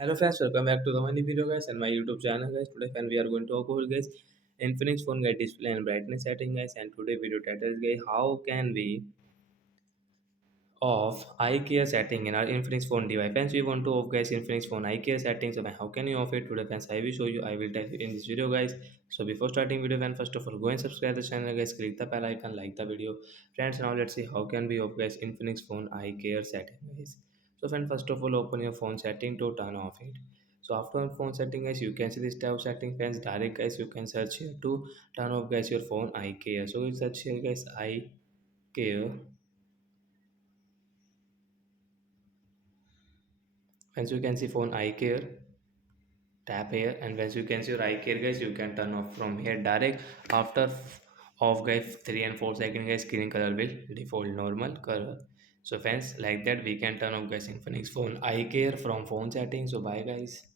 Hello friends, welcome back to the money video guys and my YouTube channel guys. Today fan we are going to talk about guys Infinix phone guys display and brightness setting guys, and today video title is guys how can we off eye care setting in our Infinix phone device. Friends, we want to off guys Infinix phone eye care settings. So how can you off it today friends? I will show you. I will tell you in this video guys. So before starting video, friends, first of all go and subscribe the channel guys. Click the bell icon, like the video, friends. Now let's see how can we off guys Infinix phone eye care setting guys. So friend, first of all open your phone setting to turn off it. So after phone setting guys, you can see this tab setting friends. Direct guys, you can search here to turn off guys your phone eye care. So you search here guys eye care. As you can see phone eye care, tap here, and as you can see your eye care guys, you can turn off from here direct. After off guys 3 and 4 second guys, screen color will default normal color. So friends, like that we can turn off guys Infinix phone eye care from phone settings. So bye guys.